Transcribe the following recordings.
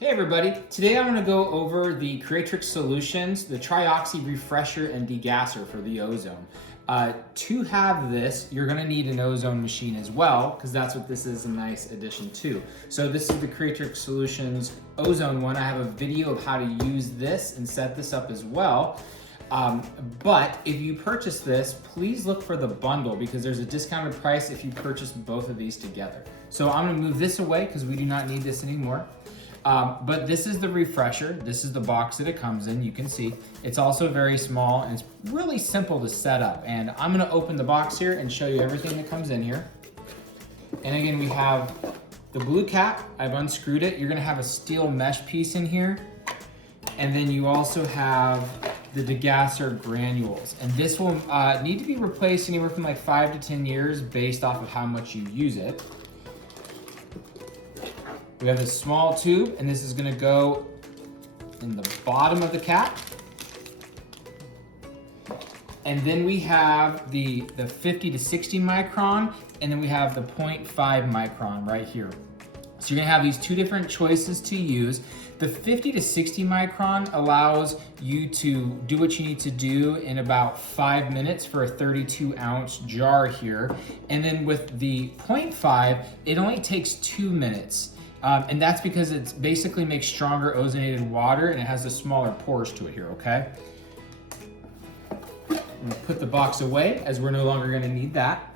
Hey everybody, today I'm going to go over the Creatrix solutions, the Tri-Oxy refresher and degasser for the ozone. To have this, you're going to need an ozone machine as well, because that's what this is a nice addition to. So this is the Creatrix solutions ozone one. I have a video of how to use this and set this up as well. But if you purchase this, please look for the bundle because there's a discounted price if you purchase both of these together. So I'm going to move this away because we do not need this anymore. But this is the refresher. This is the box that it comes in. You can see it's also very small and it's really simple to set up. And I'm going to open the box here and show you everything that comes in here. And again, we have the blue cap. I've unscrewed it. You're going to have a steel mesh piece in here. And then you also have the Degasser granules. And this will need to be replaced anywhere from like 5 to 10 years based off of how much you use it. We have this small tube, and this is gonna go in the bottom of the cap. And then we have the 50 to 60 micron, and then we have the 0.5 micron right here. So you're gonna have these two different choices to use. The 50 to 60 micron allows you to do what you need to do in about 5 minutes for a 32 ounce jar here. And then with the 0.5, it only takes 2 minutes. And that's because it basically makes stronger ozonated water and it has the smaller pores to it here, okay? I'm gonna put the box away as we're no longer gonna need that.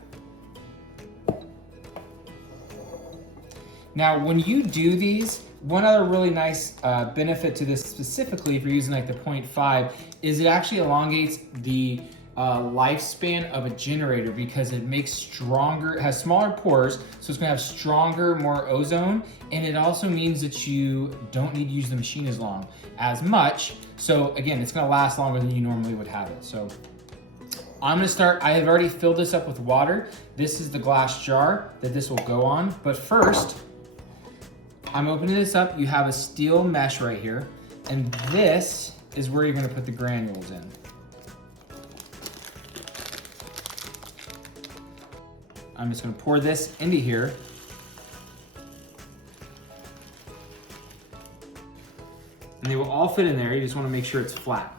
Now, when you do these, one other really nice benefit to this specifically, if you're using like the 0.5, is it actually elongates the lifespan of a generator because it makes stronger, it has smaller pores, so it's gonna have stronger, more ozone, and it also means that you don't need to use the machine as much. So again, it's gonna last longer than you normally would have it. So I'm gonna start, I have already filled this up with water. This is the glass jar that this will go on, but first, I'm opening this up. You have a steel mesh right here, and this is where you're gonna put the granules in. I'm just gonna pour this into here. And they will all fit in there. You just wanna make sure it's flat.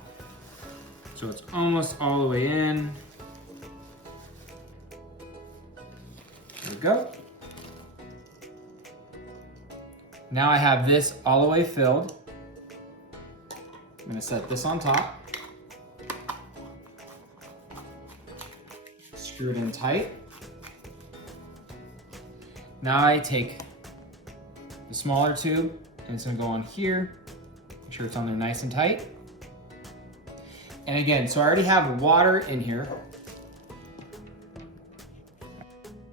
So it's almost all the way in. There we go. Now I have this all the way filled. I'm gonna set this on top. Screw it in tight. Now I take the smaller tube and it's gonna go on here. Make sure it's on there nice and tight. And again, so I already have water in here.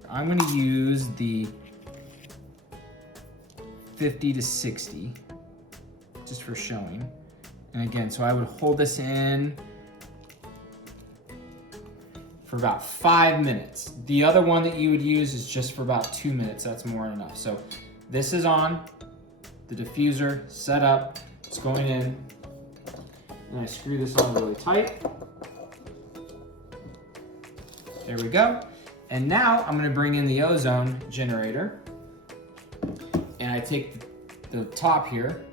I'm gonna use the 50 to 60, just for showing. And again, so I would hold this in for about 5 minutes. The other one that you would use is just for about 2 minutes. That's more than enough. So this is on, the diffuser set up, it's going in, and I screw this on really tight. There we go. And now I'm gonna bring in the ozone generator, and I take the top here,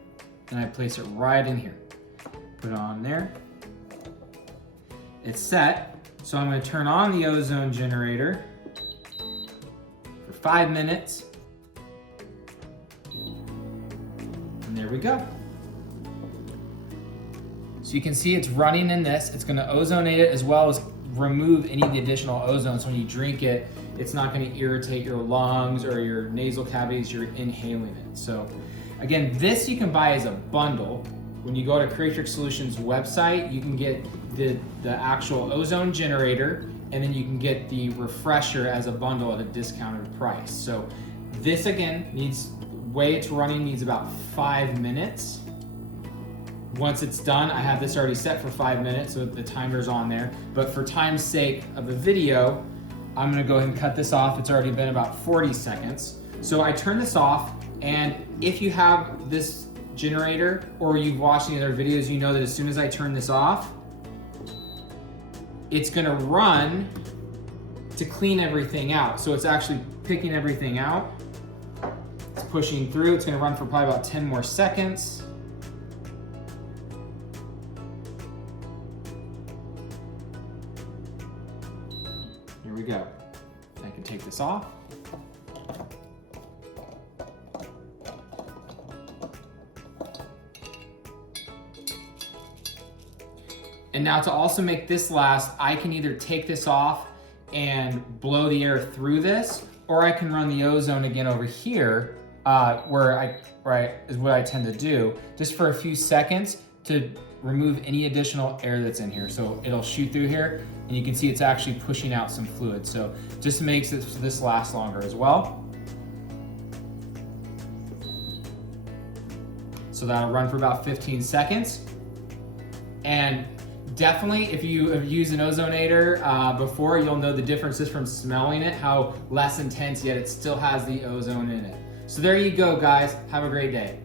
and I place it right in here. Put it on there. It's set. So I'm gonna turn on the ozone generator for 5 minutes. And there we go. So you can see it's running in this. It's gonna ozonate it as well as remove any of the additional ozone. So when you drink it, it's not gonna irritate your lungs or your nasal cavities, you're inhaling it. So again, this you can buy as a bundle. When you go to Creatrix Solutions website, you can get the actual ozone generator, and then you can get the refresher as a bundle at a discounted price. So this again the way it's running needs about 5 minutes. Once it's done, I have this already set for 5 minutes, so the timer's on there. But for time's sake of the video, I'm gonna go ahead and cut this off. It's already been about 40 seconds. So I turn this off, and if you have this generator or you've watched any other videos, you know that as soon as I turn this off, it's gonna run to clean everything out. So it's actually picking everything out. It's pushing through. It's gonna run for probably about 10 more seconds. Here we go. I can take this off. And now to also make this last, I can either take this off and blow the air through this, or I can run the ozone again over here, is what I tend to do, just for a few seconds to remove any additional air that's in here. So it'll shoot through here, and you can see it's actually pushing out some fluid. So just makes this last longer as well. So that'll run for about 15 seconds. And definitely, if you have used an ozonator before, you'll know the differences from smelling it, how less intense, yet it still has the ozone in it. So there you go, guys. Have a great day.